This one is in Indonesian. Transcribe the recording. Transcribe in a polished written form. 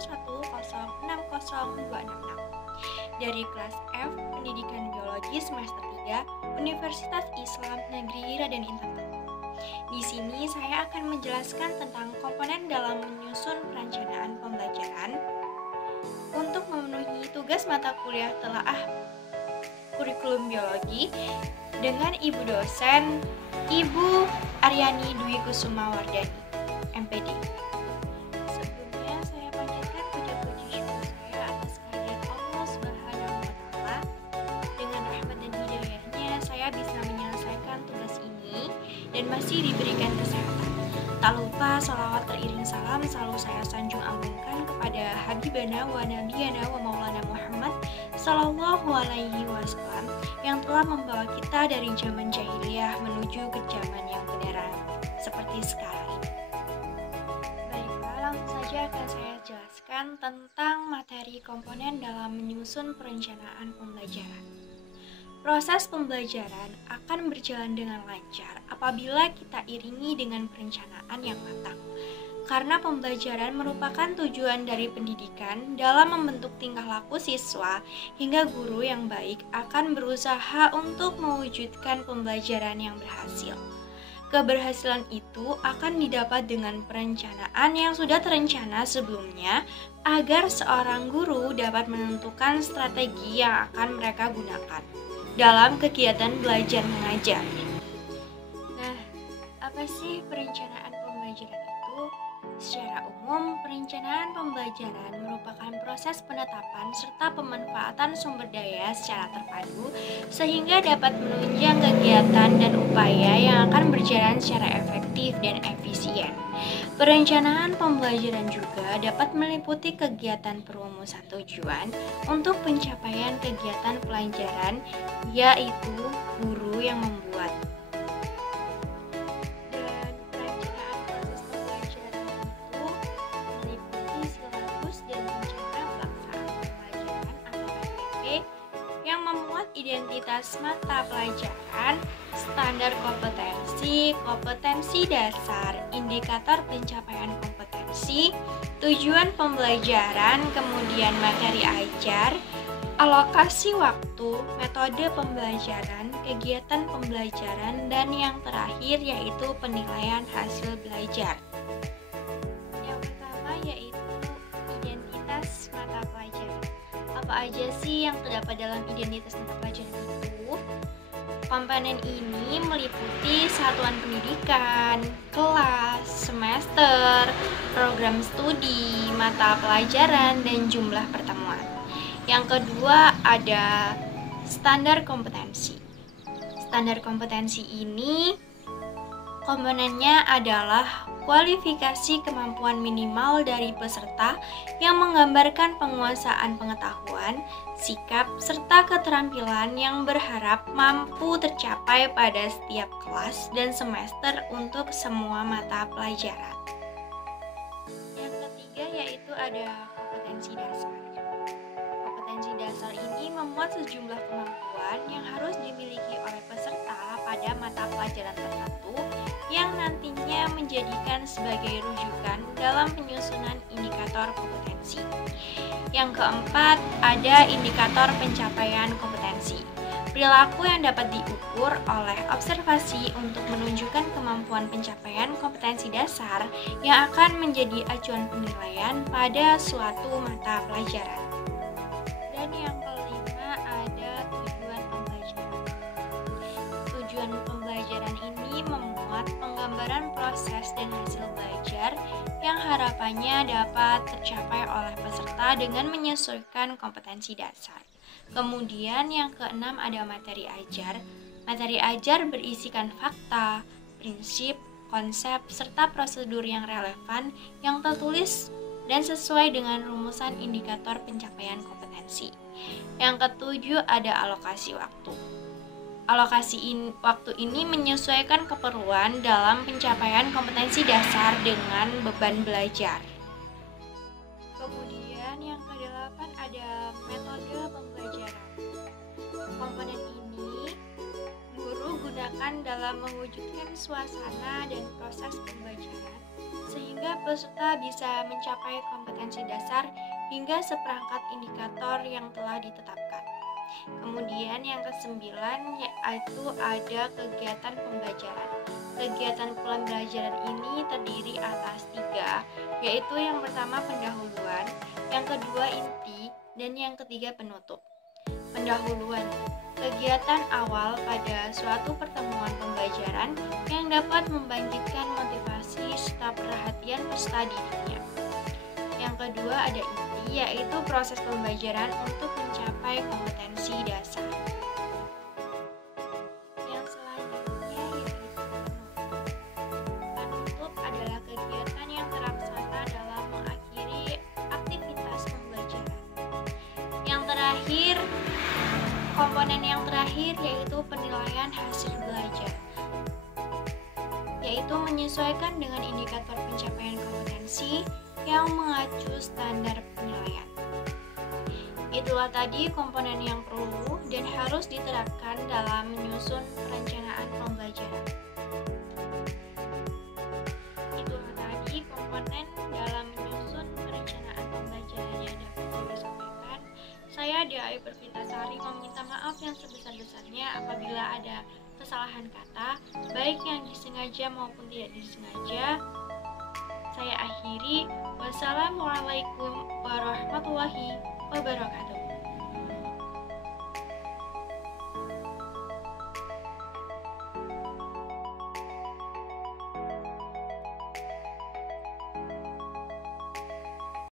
110602666 dari kelas F Pendidikan Biologi semester 3 Universitas Islam Negeri Raden Intan. Di sini saya akan menjelaskan tentang komponen dalam menyusun perencanaan pembelajaran untuk memenuhi tugas mata kuliah telaah kurikulum biologi dengan Ibu dosen Ibu Aryani Dwi Kusuma Wardani, MPD. Sebelumnya saya panjatkan puji-puji syukur saya atas kehadiran Allah Subhanahu wa Ta'ala. Dengan rahmat dan hidayahnya saya bisa menyelesaikan tugas ini dan masih diberikan kesehatan. Tak lupa salawat teriring salam selalu saya sanjung agungkan kepada Habibana wa Nabiyana wa Maulana Muhammad Sallallahu Alaihi Wasallam yang telah membawa kita dari zaman jahiliyah menuju ke zaman yang beneran seperti sekarang. Baiklah, langsung saja akan saya jelaskan tentang materi komponen dalam menyusun perencanaan pembelajaran. Proses pembelajaran akan berjalan dengan lancar apabila kita iringi dengan perencanaan yang matang. Karena pembelajaran merupakan tujuan dari pendidikan dalam membentuk tingkah laku siswa hingga guru yang baik akan berusaha untuk mewujudkan pembelajaran yang berhasil. Keberhasilan itu akan didapat dengan perencanaan yang sudah terencana sebelumnya agar seorang guru dapat menentukan strategi yang akan mereka gunakan dalam kegiatan belajar mengajar. Nah, apa sih perencanaan pembelajaran itu? Secara umum, perencanaan pembelajaran merupakan proses penetapan serta pemanfaatan sumber daya secara terpadu sehingga dapat menunjang kegiatan dan upaya yang akan berjalan secara efektif dan efisien. Perencanaan pembelajaran juga dapat meliputi kegiatan perumusan tujuan untuk pencapaian kegiatan pelajaran, yaitu guru yang membuat. Dan perencanaan proses pembelajaran itu meliputi silabus dan rencana pelaksanaan pembelajaran atau RPP yang memuat identitas mata pelajaran, standar kompetensi, kompetensi dasar, indikator pencapaian kompetensi, tujuan pembelajaran, kemudian materi ajar, alokasi waktu, metode pembelajaran, kegiatan pembelajaran, dan yang terakhir yaitu penilaian hasil belajar. Yang pertama yaitu identitas mata pelajaran. Apa aja sih yang terdapat dalam identitas mata pelajaran itu? Komponen ini meliputi satuan pendidikan, kelas, semester, program studi, mata pelajaran, dan jumlah pertemuan. Yang kedua ada standar kompetensi. Standar kompetensi ini komponennya adalah kualifikasi kemampuan minimal dari peserta yang menggambarkan penguasaan pengetahuan, sikap, serta keterampilan yang berharap mampu tercapai pada setiap kelas dan semester untuk semua mata pelajaran. Yang ketiga yaitu ada kompetensi dasar. Kompetensi dasar ini memuat sejumlah kemampuan yang harus dimiliki oleh peserta pada mata pelajaran tertentu yang nantinya menjadikan sebagai rujukan dalam penyusunan indikator kompetensi. Yang keempat, ada indikator pencapaian kompetensi. Perilaku yang dapat diukur oleh observasi untuk menunjukkan kemampuan pencapaian kompetensi dasar yang akan menjadi acuan penilaian pada suatu mata pelajaran. Dan yang kelima ada tujuan pembelajaran. Tujuan pembelajaran ini memuat penggambaran proses dan hasil belajar yang harapannya dapat tercapai oleh peserta dengan menyesuaikan kompetensi dasar. Kemudian yang keenam ada materi ajar. Materi ajar berisikan fakta, prinsip, konsep, serta prosedur yang relevan yang tertulis dan sesuai dengan rumusan indikator pencapaian kompetensi. Yang ketujuh ada alokasi waktu. Alokasi waktu ini menyesuaikan keperluan dalam pencapaian kompetensi dasar dengan beban belajar. Kemudian yang kedelapan ada metode pembelajaran. Komponen ini guru gunakan dalam mewujudkan suasana dan proses pembelajaran sehingga peserta bisa mencapai kompetensi dasar hingga seperangkat indikator yang telah ditetapkan. Kemudian yang kesembilan yaitu ada kegiatan pembelajaran. Kegiatan pembelajaran ini terdiri atas 3, yaitu yang pertama pendahuluan, yang kedua inti, dan yang ketiga penutup. Pendahuluan, kegiatan awal pada suatu pertemuan pembelajaran yang dapat membangkitkan motivasi serta perhatian peserta didiknya. Yang kedua ada inti, yaitu proses pembelajaran untuk mencapai kompetensi dasar. Yang selanjutnya yaitu penutup. Penutup adalah kegiatan yang terlaksana dalam mengakhiri aktivitas pembelajaran. Komponen yang terakhir yaitu penilaian hasil belajar, yaitu menyesuaikan dengan indikator pencapaian kompetensi yang mengacu standar penilaian. Itulah tadi komponen yang perlu dan harus diterapkan dalam menyusun perencanaan pembelajaran. Itulah tadi komponen dalam menyusun perencanaan pembelajaran yang dapat saya sampaikan. Saya Dea Pervitasari meminta maaf yang sebesar-besarnya apabila ada kesalahan kata, baik yang disengaja maupun tidak disengaja. Saya akhiri. Wassalamualaikum warahmatullahi wabarakatuh.